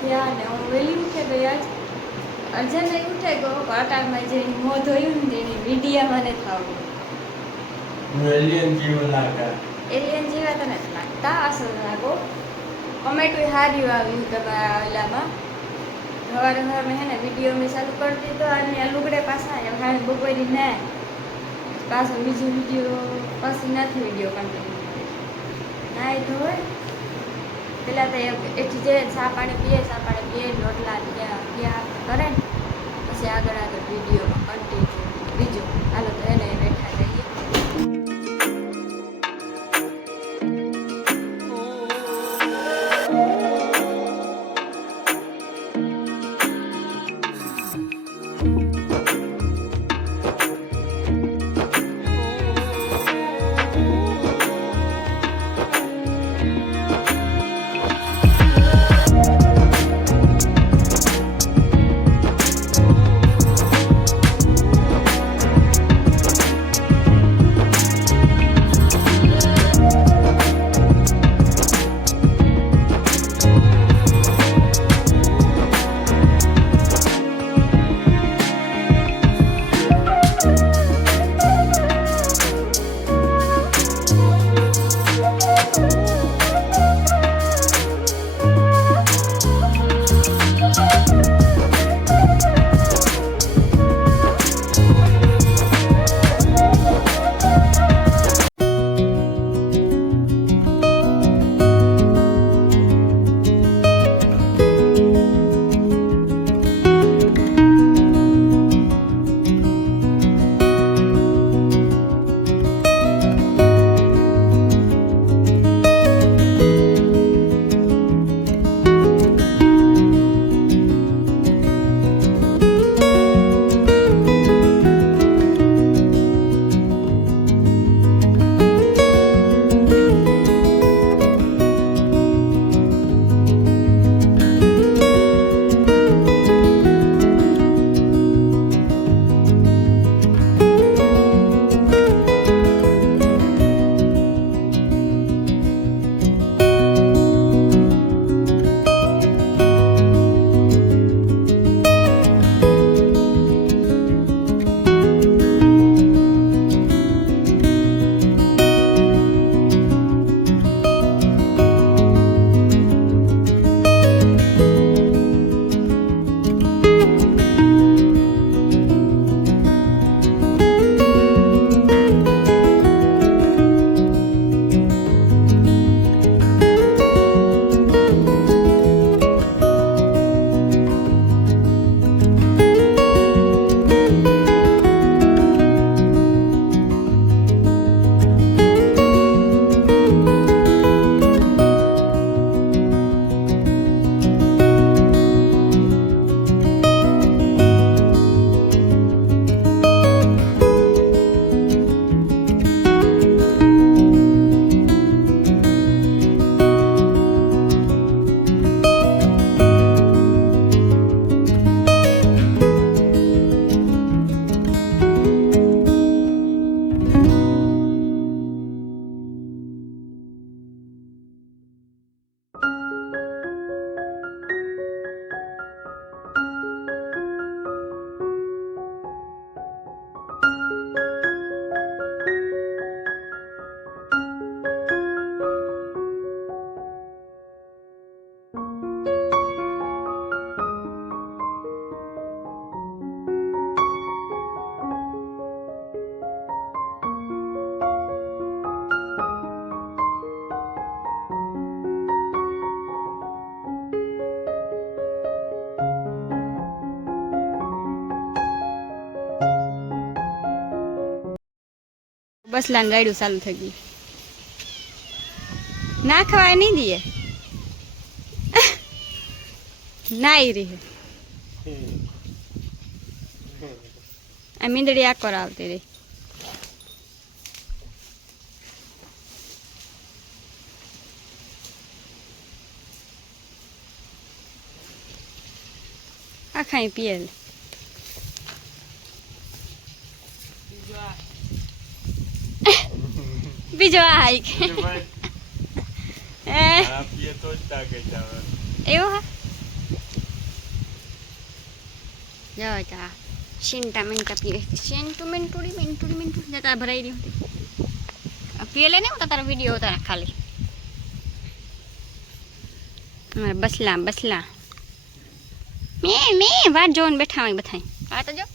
ઉઠ્યા ને હું વહેલી ઉઠે ગઈ આજ અર્જન નહીં ઉઠે ગયો અટાણમાં જેની મોં ધોયું ને તેની વિડીયામાં ને થાવું એલિયન જેવો લાગે એલિયન જેવા તો નથી લાગતા અસલ લાગો કમેન્ટો સારી આવ્યું તમારા ઓલામાં સવારે મેં હે ને વિડીયો મેં ચાલુ કરી દીધો અને લુગડે પાછા આવ્યા હા બપોરી ના પાછો બીજો વિડીયો પછી નથી વિડીયો કન્ટિન્યુ ના એ તો હોય પેલા તો એથી જે ચા પાણી પીએ રોટલા ત્યાં કરે ને પછી આગળ વિડીયોમાં કન્ટિન્યુ બીજું હાલો તો એને બેઠા જઈએ બસલા ને રાયડું ચાલુ થઈ ગયું ના ખવાય નહીં દે નાઈ રહી આ મીંદડી આકોર આવતી રહી આ ખાઈ પીએલ બીજો આ હાઈક એવું હા જો તા સિંટા મિંટા પીએ મિંટુડી જતા ભરાઈ રહી હતી પીએ લે ને તારા વિડીયો તારા ખાલી બસલા મે વાત જોઈને બેઠા હોય બધાય આ તો જો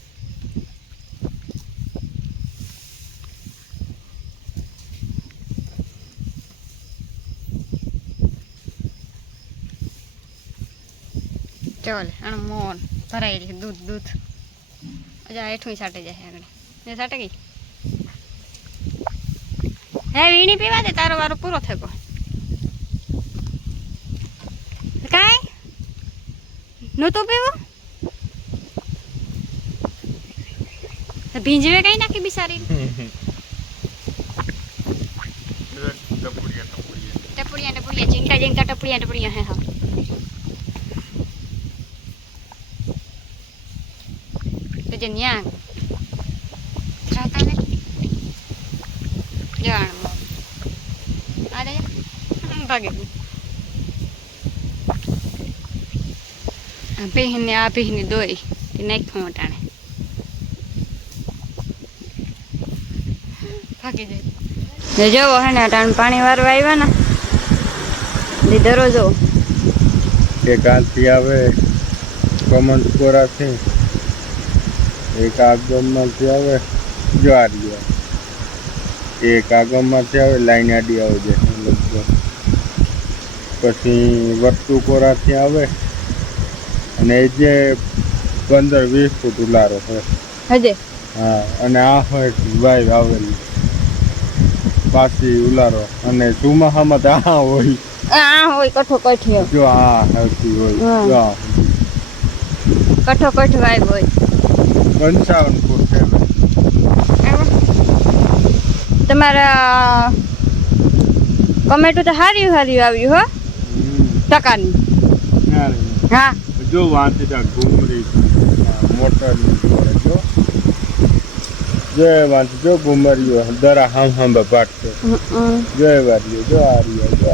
ચાલ અને મોન ભરાઈ રહી દૂધ અજા એઠું સાટે જાય આગળ ને સાટે ગઈ હે વીણી પીવા દે તારો વારો પૂરો થયો કાઈ નહોતો પીવો ભીંજવે કઈ નાખી બિસારી ટપુડિયા ચિંકા ટપુડિયા હે હા તો ન્યા રાતા ને જાણ આ દે ભાગે આ પીને દોઈ તે નાખ્યું મોટાણે ભાગી જાય જવો હે ને અટાણ પાણી વારવા આવ્યા ને લીધરો જો એક આલથી આવે કમંડ કોરાથી એક આગમમાંથી આવે જ્વારી એક આગમમાંથી આવે લાઈન આડી આવે છે લગભગ પછી વર્તુ કોરાથી આવે અને એ જે 15-20 ફૂટ ઉલારો છે હજે હા અને આ હોય વાય આવેલી પાછી ઉલારો અને ચોમાસામાં તો આ હોય કઠો કઠિયો જો આ હરતી હોય જો કઠો કઠ વાય હોય 55 ફૂટ છે તમારા કમેટો તો હારી આવ્યું હો ટકાની હા જો વાંચી તા ઘૂમરી મોટર જો જો વાંચી જો ઘૂમરીઓ દરા હામ બાટતો જો વારીઓ જો આ રહ્યો જો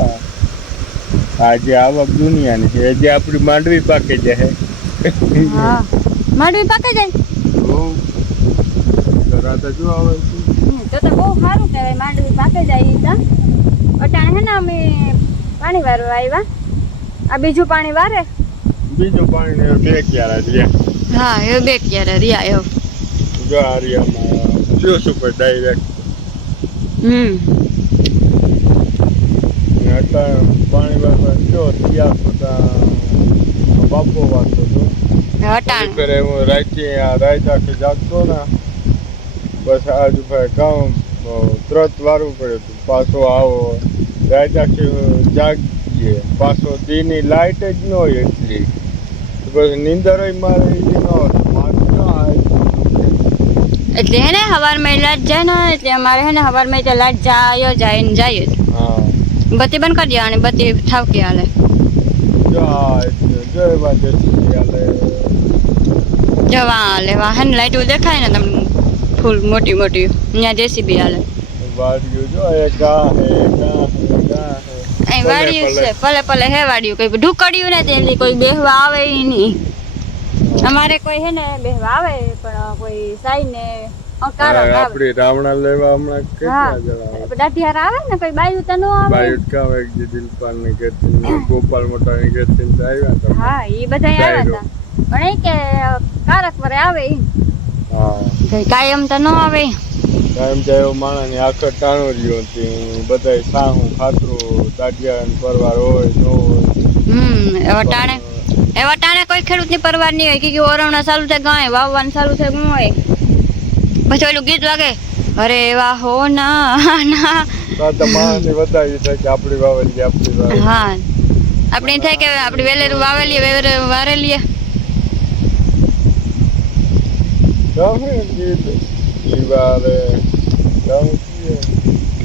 આજે આવક દુનિયાની છે જે આપણી માંડવી પાકે જાય હા માંડવી પાકે જાય દરા તો જો આવે તો બહુ સારું કહેવાય માંડવી પાકે જાય તો અટાણે હે ને અમે પાણી વારવા આવ્યા આ બીજું પાણી વારે બીજું પાણી ને બે ક્યારા રહ્યા હા એ બે ક્યારા રહ્યા એવો જો આ રહ્યામાં જોશ ઉપર ડાયરેક્ટ પાણી વારવા જો તૈયાર થતા બાપો વાંચતો હતો અટાણે હું રાતે આખી જાગતો ને બસ આજુ ભાઈ કામ ત્રત વારવું પડ્યું હતું પાછો આવો રાત આખી જાગીએ પાછો દીની લાઇટ જ ન હોય એટલી પછી નીંદર મારે ન એટલે હે ને સવારમાં લાઈટ જાય ને એટલે અમારે હે ને સવારમાં તો લાઈટ જાય ને જાય હા બત્તી બંધ કરી દેવાની બત્તી ઠાવકી હાલે જવા લેવા હે ને લાઈટો દેખાય ને તમને ફૂલ મોટી અહીંયા જેસીબી હાલે વાડિયું છે પલે હે વાડિયું કોઈ ઢુકડ્યું ને તેની કોઈ બેહવા આવે નહીં અમારે કોઈ હે ને બેહવા આવે પણ કોઈ સાઈ ને આપડી રાવણા લેવા હમણાં કેટલા જણા દાઢિયાર આવે ને કોઈ બાયું તો ન આવે બાયું કાવે દિલપાલ ની કેતી ગોપાલ મોટા ની કેતી આવ્યા હતા હા એ બધા આવ્યા હતા પણ એ કે કારક વરે આવે હા કાયમ તો ન આવે કાયમ જાય માણસ ની આખર ટાણો રહ્યો હતી બધા સાહું ખાતરું દાઢિયા પરવાર હોય ન હોય એવા ટાણે કોઈ ખેડૂત ની પરવાર નહીં હોય કે ઓરવણા ચાલુ થાય ગાય વાવવાનું ચાલુ થાય શું હોય પછી ઓલું ગીત વાગે અરે વાહ હો ના તમારી વધારી થાય કે આપણી વાવેલી હા આપણે થાય કે આપણી વેલેરું વાવેલી વારેલી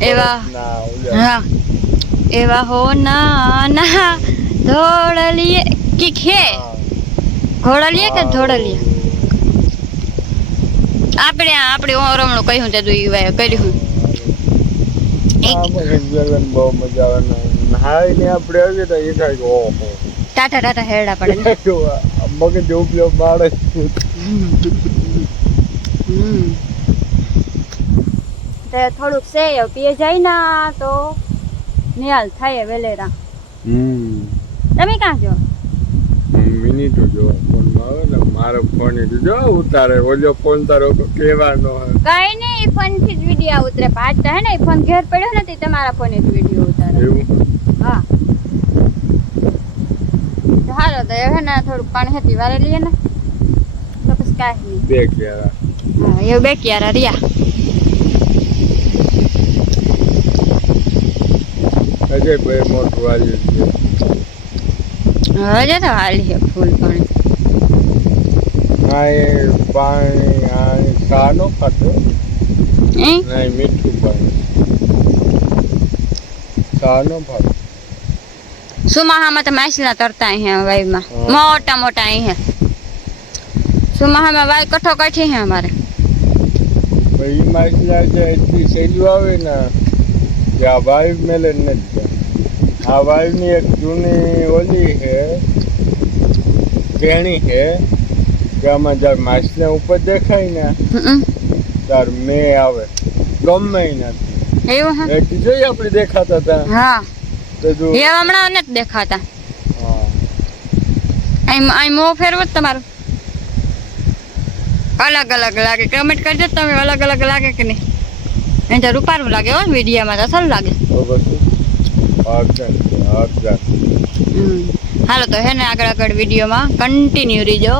એવા હા એવા હો ના ધોળલીએ કે ખે ઘોડલીએ કે ધોળલીએ આપણે ઓરમણું કહ્યું તે કર્યું બહુ મજા આવે નહાઈ ને આપણે આવીએ તો એ થાય ઓહો ટાટા હેરડા પડે મગજ ઉપયોગ મારે તે થોડુંક સેવ પીએ જાય ના તો નિહાલ થાય વેલેરા. તમે ક્યાં છો? મિનિટો જો ફોન માં આવે ને મારો ફોન જો ઉતારે ઓલો ફોન તારો કેવાનો કઈ નહીં ફોન થી જ વિડિયો ઉતરે પાછ હે ને ફોન ઘેર પડ્યો ને તે તમારા ફોન થી વિડિયો ઉતારે. એવું હા તો હાલો તો હવે ને થોડુંક પાણી હેતી વારે લઈએ ને તો પછી કાંઈ નહીં. બે ક્યારા હા એવું બે ક્યારા રહ્યા. અજય ભાઈ મોટું વાળી છે હજે તો હાલી છે ફૂલ પાણી. આ એ પાણી આ સાનો ખાતો નહીં મીઠું પાણી સાનો ભાત સુમાહામાં તો માછલા તરતા અહીંયા વાઈમાં મોટા મોટા અહીંયા સુમાહામાં વાઈ કઠો કાઠી છે અમારે. ભાઈ માછલા છે એટલી સહેલું આવે ને કે આ વાઈવ મેલે નથી. આ વાઈવની એક જૂની ઓલી છે કેણી છે કે આમાં જ્યારે માછલા ઉપર દેખાય ને ત્યારે મેં આવે ગમે નથી. એવું હે એટલી જોઈ આપણે દેખાતા હતા. હા તો જો એ હમણાં નથી દેખાતા. હા અહીં મોં ફેરવો જ તમારું અલગ અલગ લાગે. કમેન્ટ કરજો તમે અલગ અલગ લાગે કે નહીં. અહીં તો રૂપારું લાગે હો વિડીયામાં તો અસલ લાગે. તો પછી હાલો તો હે ને આગળ વિડીયોમાં કન્ટિન્યુ રહીજો.